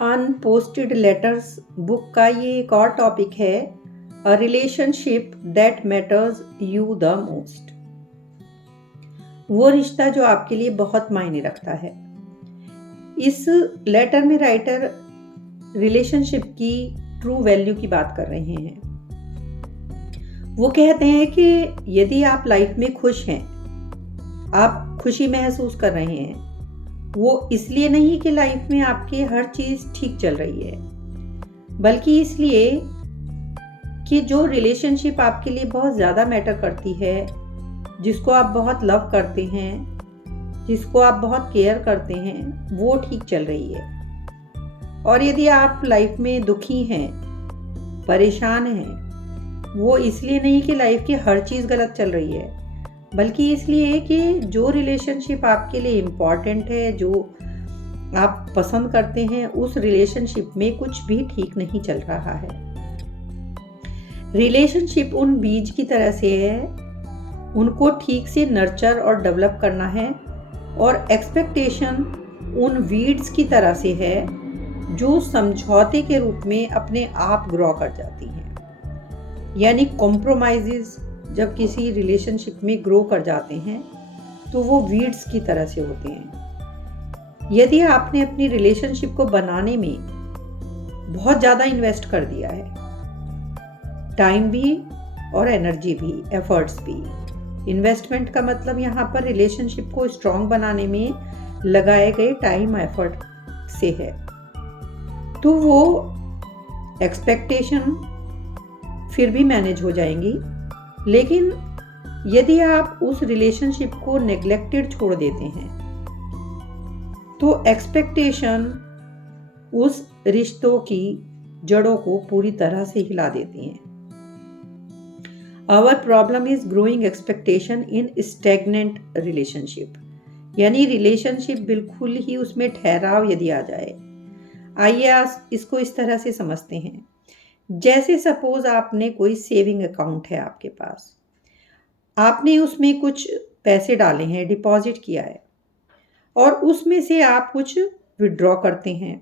Unposted letters book का ये एक और टॉपिक है, a relationship that matters you the most. वो रिश्ता जो आपके लिए बहुत मायने रखता है। इस लेटर में राइटर रिलेशनशिप की ट्रू वैल्यू की बात कर रहे हैं। वो कहते हैं कि यदि आप लाइफ में खुश हैं, आप खुशी महसूस कर रहे हैं, वो इसलिए नहीं कि लाइफ में आपके हर चीज ठीक चल रही है, बल्कि इसलिए कि जो रिलेशनशिप आपके लिए बहुत ज़्यादा मैटर करती है, जिसको आप बहुत लव करते हैं, जिसको आप बहुत केयर करते हैं, वो ठीक चल रही है। और यदि आप लाइफ में दुखी हैं, परेशान हैं, वो इसलिए नहीं कि लाइफ की हर चीज़ गलत चल रही है, बल्कि इसलिए कि जो रिलेशनशिप आपके लिए इम्पॉर्टेंट है, जो आप पसंद करते हैं, उस रिलेशनशिप में कुछ भी ठीक नहीं चल रहा है। रिलेशनशिप उन बीज की तरह से है, उनको ठीक से नर्चर और डेवलप करना है, और एक्सपेक्टेशन उन वीड्स की तरह से है जो समझौते के रूप में अपने आप ग्रो कर जाती हैं। यानी कॉम्प्रोमाइजेस जब किसी रिलेशनशिप में ग्रो कर जाते हैं तो वो वीड्स की तरह से होते हैं। यदि आपने अपनी रिलेशनशिप को बनाने में बहुत ज़्यादा इन्वेस्ट कर दिया है, टाइम भी और एनर्जी भी, एफर्ट्स भी, इन्वेस्टमेंट का मतलब यहाँ पर रिलेशनशिप को स्ट्रॉन्ग बनाने में लगाए गए टाइम एफर्ट से है, तो वो एक्सपेक्टेशन फिर भी मैनेज हो जाएंगी। लेकिन यदि आप उस रिलेशनशिप को नेग्लेक्टेड छोड़ देते हैं तो एक्सपेक्टेशन उस रिश्तों की जड़ों को पूरी तरह से हिला देती हैं। Our problem is growing expectation in stagnant relationship, यानी रिलेशनशिप बिल्कुल ही उसमें ठहराव यदि आ जाए। आइए इसको इस तरह से समझते हैं। जैसे सपोज आपने कोई सेविंग अकाउंट है आपके पास, आपने उसमें कुछ पैसे डाले हैं, डिपॉजिट किया है, और उसमें से आप कुछ विड्रॉ करते हैं,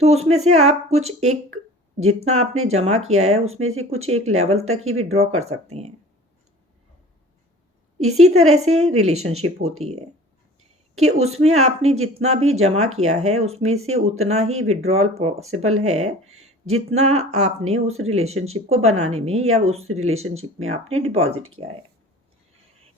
तो उसमें से आप कुछ एक, जितना आपने जमा किया है उसमें से कुछ एक लेवल तक ही विड्रॉ कर सकते हैं। इसी तरह से रिलेशनशिप होती है कि उसमें आपने जितना भी जमा किया है उसमें से उतना ही विड्रॉल पॉसिबल है जितना आपने उस रिलेशनशिप को बनाने में या उस रिलेशनशिप में आपने डिपॉजिट किया है।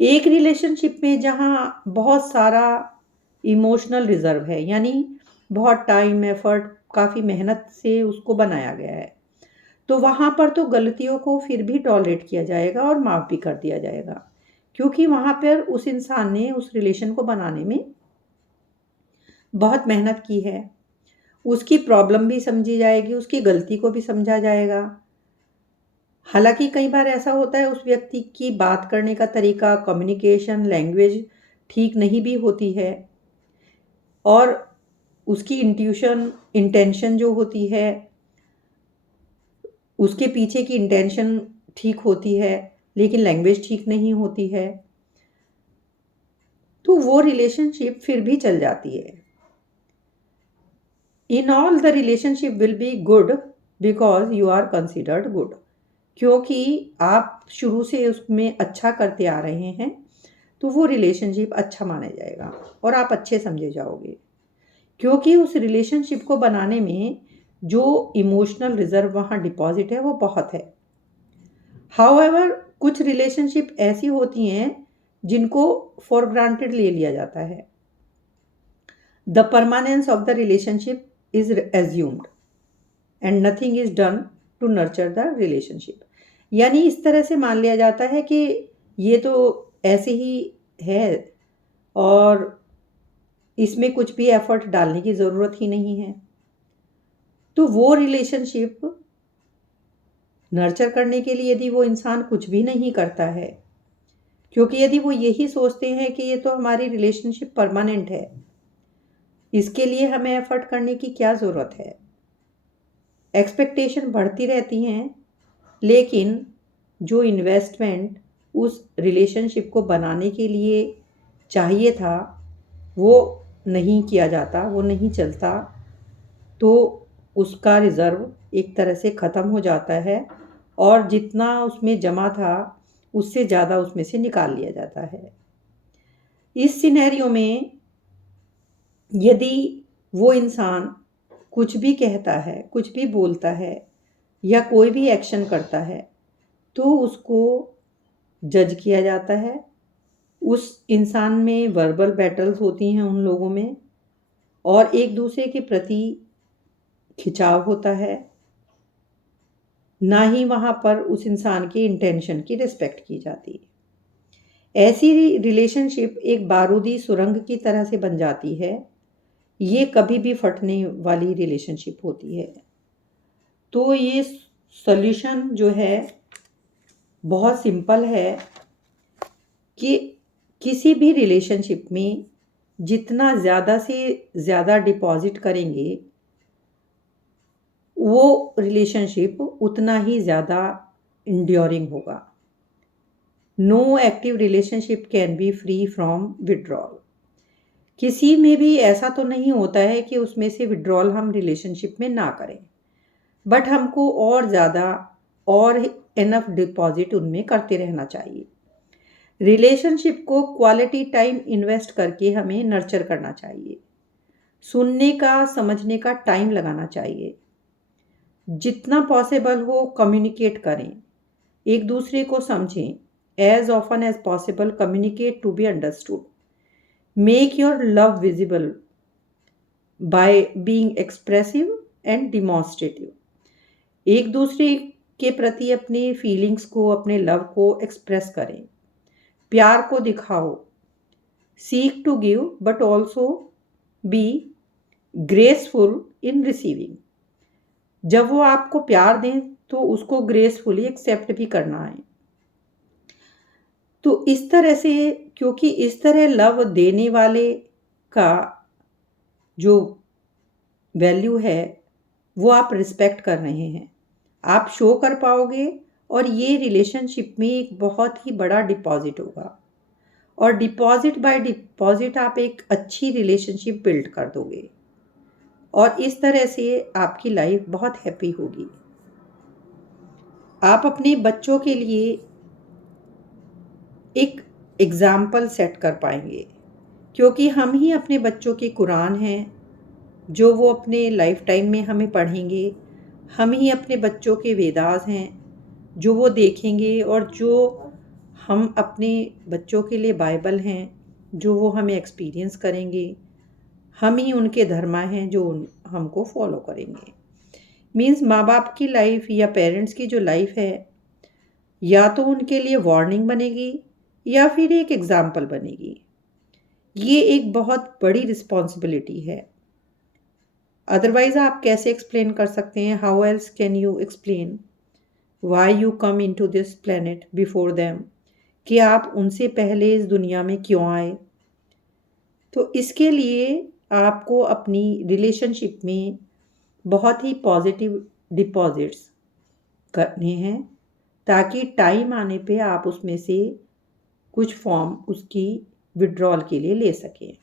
एक रिलेशनशिप में जहाँ बहुत सारा इमोशनल रिजर्व है, यानी बहुत टाइम एफर्ट, काफ़ी मेहनत से उसको बनाया गया है, तो वहाँ पर तो गलतियों को फिर भी टॉलरेट किया जाएगा और माफ़ भी कर दिया जाएगा, क्योंकि वहाँ पर उस इंसान ने उस रिलेशन को बनाने में बहुत मेहनत की है। उसकी प्रॉब्लम भी समझी जाएगी, उसकी गलती को भी समझा जाएगा। हालांकि कई बार ऐसा होता है उस व्यक्ति की बात करने का तरीका, कम्युनिकेशन, लैंग्वेज ठीक नहीं भी होती है, और उसकी इंटेंशन जो होती है, उसके पीछे की इंटेंशन ठीक होती है लेकिन लैंग्वेज ठीक नहीं होती है, तो वो रिलेशनशिप फिर भी चल जाती है। In all, the relationship will be good because you are considered good, क्योंकि आप शुरू से उसमें अच्छा करते आ रहे हैं, तो वो रिलेशनशिप अच्छा माना जाएगा और आप अच्छे समझे जाओगे, क्योंकि उस रिलेशनशिप को बनाने में जो इमोशनल रिजर्व वहाँ डिपॉजिट है वो बहुत है। हाउएवर, कुछ रिलेशनशिप ऐसी होती हैं जिनको फॉर ग्रांटेड ले लिया जाता है। The permanence of the relationship is assumed and nothing is done to nurture the relationship, यानी इस तरह से मान लिया जाता है कि ये तो ऐसे ही है और इसमें कुछ भी एफर्ट डालने की ज़रूरत ही नहीं है, तो वो रिलेशनशिप नर्चर करने के लिए यदि वो इंसान कुछ भी नहीं करता है, क्योंकि यदि वो यही सोचते हैं कि ये तो हमारी रिलेशनशिप परमानेंट है, इसके लिए हमें एफर्ट करने की क्या ज़रूरत है। एक्सपेक्टेशन बढ़ती रहती हैं, लेकिन जो इन्वेस्टमेंट उस रिलेशनशिप को बनाने के लिए चाहिए था वो नहीं किया जाता, वो नहीं चलता, तो उसका रिज़र्व एक तरह से ख़त्म हो जाता है और जितना उसमें जमा था उससे ज़्यादा उसमें से निकाल लिया जाता है। इस सिनेरियो में यदि वो इंसान कुछ भी कहता है, कुछ भी बोलता है या कोई भी एक्शन करता है तो उसको जज किया जाता है। उस इंसान में वर्बल बैटल्स होती हैं उन लोगों में और एक दूसरे के प्रति खिंचाव होता है, ना ही वहाँ पर उस इंसान के इंटेंशन की रिस्पेक्ट की जाती है। ऐसी रिलेशनशिप एक बारूदी सुरंग की तरह से बन जाती है। ये कभी भी फटने वाली रिलेशनशिप होती है। तो ये सॉल्यूशन जो है बहुत सिंपल है कि किसी भी रिलेशनशिप में जितना ज़्यादा से ज़्यादा डिपॉजिट करेंगे वो रिलेशनशिप उतना ही ज़्यादा इंड्योरिंग होगा। No active relationship can be free from withdrawal. किसी में भी ऐसा तो नहीं होता है कि उसमें से विड्रॉल हम रिलेशनशिप में ना करें, बट हमको और ज़्यादा और इनफ डिपॉजिट उनमें करते रहना चाहिए। रिलेशनशिप को क्वालिटी टाइम इन्वेस्ट करके हमें नर्चर करना चाहिए। सुनने का, समझने का टाइम लगाना चाहिए। जितना पॉसिबल हो कम्युनिकेट करें, एक दूसरे को समझें। As often as possible communicate to be understood. Make your love visible by being expressive and demonstrative. एक दूसरे के प्रति अपने फीलिंग्स को, अपने लव को एक्सप्रेस करें, प्यार को दिखाओ। Seek to give but also be graceful in receiving. जब वो आपको प्यार दें तो उसको ग्रेसफुली एक्सेप्ट भी करना है। तो इस तरह से, क्योंकि इस तरह लव देने वाले का जो वैल्यू है वो आप रिस्पेक्ट कर रहे हैं, आप शो कर पाओगे और ये रिलेशनशिप में एक बहुत ही बड़ा डिपॉजिट होगा और डिपॉजिट बाय डिपॉजिट आप एक अच्छी रिलेशनशिप बिल्ड कर दोगे और इस तरह से आपकी लाइफ बहुत हैप्पी होगी। आप अपने बच्चों के लिए एक एग्ज़ाम्पल सेट कर पाएंगे, क्योंकि हम ही अपने बच्चों के कुरान हैं जो वो अपने लाइफ टाइम में हमें पढ़ेंगे। हम ही अपने बच्चों के वेदास हैं जो वो देखेंगे और जो हम अपने बच्चों के लिए बाइबल हैं जो वो हमें एक्सपीरियंस करेंगे। हम ही उनके धर्मा हैं जो हमको फॉलो करेंगे। मीन्स माँ बाप की लाइफ या पेरेंट्स की जो लाइफ है या तो उनके लिए वार्निंग बनेगी या फिर एक एग्ज़ाम्पल बनेगी। ये एक बहुत बड़ी रिस्पॉन्सिबिलिटी है। अदरवाइज़ आप कैसे एक्सप्लेन कर सकते हैं? How else can you explain why you come into this planet before them, कि आप उनसे पहले इस दुनिया में क्यों आए। तो इसके लिए आपको अपनी रिलेशनशिप में बहुत ही पॉजिटिव डिपॉजिट्स करने हैं ताकि टाइम आने पे आप उसमें से कुछ फॉर्म उसकी विड्रॉल के लिए ले सकें।